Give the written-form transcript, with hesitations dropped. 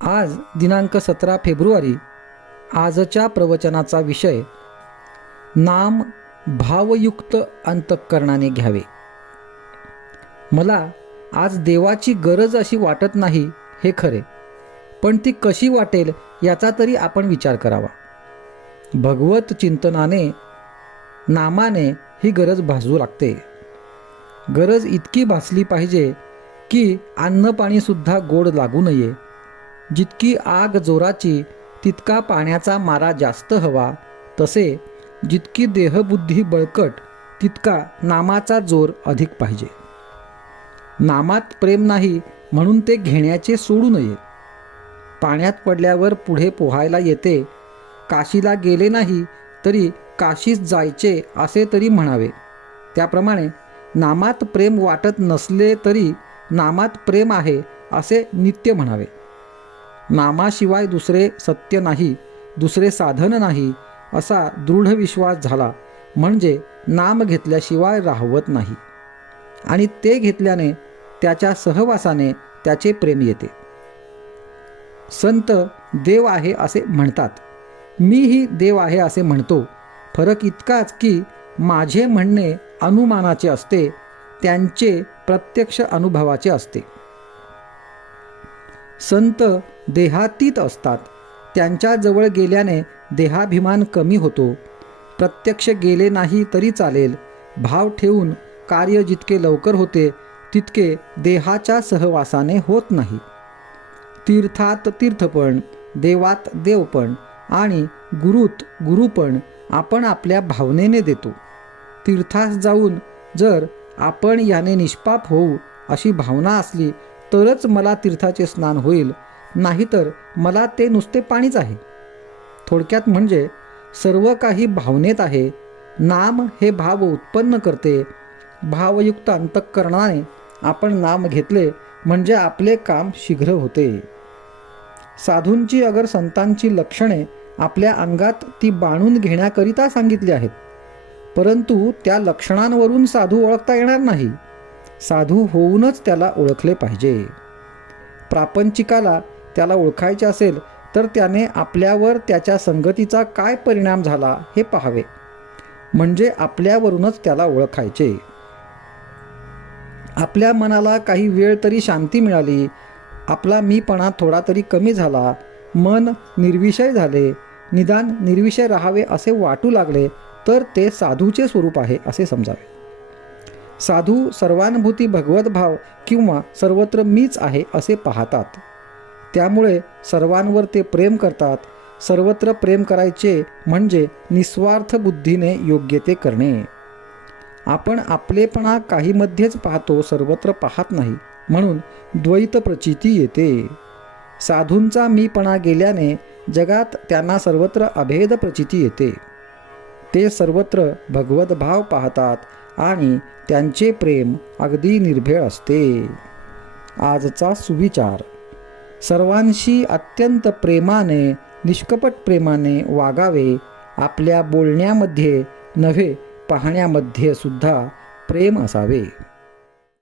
आज दिनांक 17 फेब्रुवारी. आजच्या प्रवचनाचा विषय नाम भावयुक्त अंतःकरणाने घ्यावे. मला आज देवाची गरज अशी वाटत नाही हे खरे, पण ती कशी वाटेल याचा तरी आपण विचार करावा. भगवत चिंतनाने, नामाने ही गरज भासू लागते. गरज इतकी भासली पाहिजे की अन्न पाणीसुद्धा गोड लागू नये. जितकी आग जोराची तितका पाण्याचा मारा जास्त हवा, तसे जितकी देहबुद्धी बळकट तितका नामाचा जोर अधिक पाहिजे. नामात प्रेम नाही म्हणून ते घेण्याचे सोडू नये. पाण्यात पडल्यावर पुढे पोहायला येते. काशीला गेले नाही तरी काशीस जायचे असे तरी म्हणावे. त्याप्रमाणे नामात प्रेम वाटत नसले तरी नामात प्रेम आहे असे नित्य म्हणावे. नामाशिवाय दुसरे सत्य नाही, दुसरे साधन नाही असा दृढ विश्वास झाला म्हणजे नाम घेतल्याशिवाय राहवत नाही, आणि ते घेतल्याने त्याच्या सहवासाने त्याचे प्रेम येते. संत देव आहे असे म्हणतात, मीही देव आहे असे म्हणतो. फरक इतकाच की माझे म्हणणे अनुमानाचे असते, त्यांचे प्रत्यक्ष अनुभवाचे असते. संत देहातीत असतात, त्यांच्याजवळ गेल्याने देहाभिमान कमी होतो. प्रत्यक्ष गेले नाही तरी चालेल. भाव ठेवून कार्य जितके लवकर होते तितके देहाच्या सहवासाने होत नाही. तीर्थात तीर्थपण, देवात देवपण आणि गुरुत गुरुपण आपण आपल्या भावनेने देतो. तीर्थास जाऊन जर आपण याने निष्पाप होऊ अशी भावना असली तरच मला तीर्थाचे स्नान होईल, नाहीतर मला ते नुसते पाणीच आहे. थोडक्यात म्हणजे सर्व काही भावनेत आहे. नाम हे भाव उत्पन्न करते. भावयुक्त अंतःकरणाने आपण नाम घेतले म्हणजे आपले काम शीघ्र होते. साधूंची अगर संतांची लक्षणे आपल्या अंगात ती बाणून घेण्याकरिता सांगितली आहेत, परंतु त्या लक्षणांवरून साधू ओळखता येणार नाही. साधू होऊनच त्याला ओळखले पाहिजे. प्रापंचिकाला त्याला ओळखायचे असेल तर त्याने आपल्यावर त्याच्या संगतीचा काय परिणाम झाला हे पाहावे, म्हणजे आपल्यावरूनच त्याला ओळखायचे. आपल्या मनाला काही वेळ तरी शांती मिळाली, आपला मीपणा थोडा तरी कमी झाला, मन निर्विषय झाले, निदान निर्विषय राहावे असे वाटू लागले तर ते साधूचे स्वरूप आहे असे समजावे. साधू सर्वानुभूती भगवत भाव किंवा सर्वत्र मीच आहे असे पाहतात. त्यामुळे सर्वांवर ते प्रेम करतात. सर्वत्र प्रेम करायचे म्हणजे निस्वार्थ बुद्धीने योग्य ते करणे. आपण आपलेपणा काहीमध्येच पाहतो, सर्वत्र पाहत नाही, म्हणून द्वैत प्रचिती येते. साधूंचा मीपणा गेल्याने जगात त्यांना सर्वत्र अभेद प्रचिती येते. ते सर्वत्र भगवत भाव पाहतात आणि त्यांचे प्रेम अगदी निर्भेळ असते. आजचा सुविचार: सर्वांशी अत्यंत प्रेमाने, निष्कपट प्रेमाने वागावे. आपल्या बोलण्यामध्ये नव्हे, पाहण्यामध्ये सुद्धा प्रेम असावे.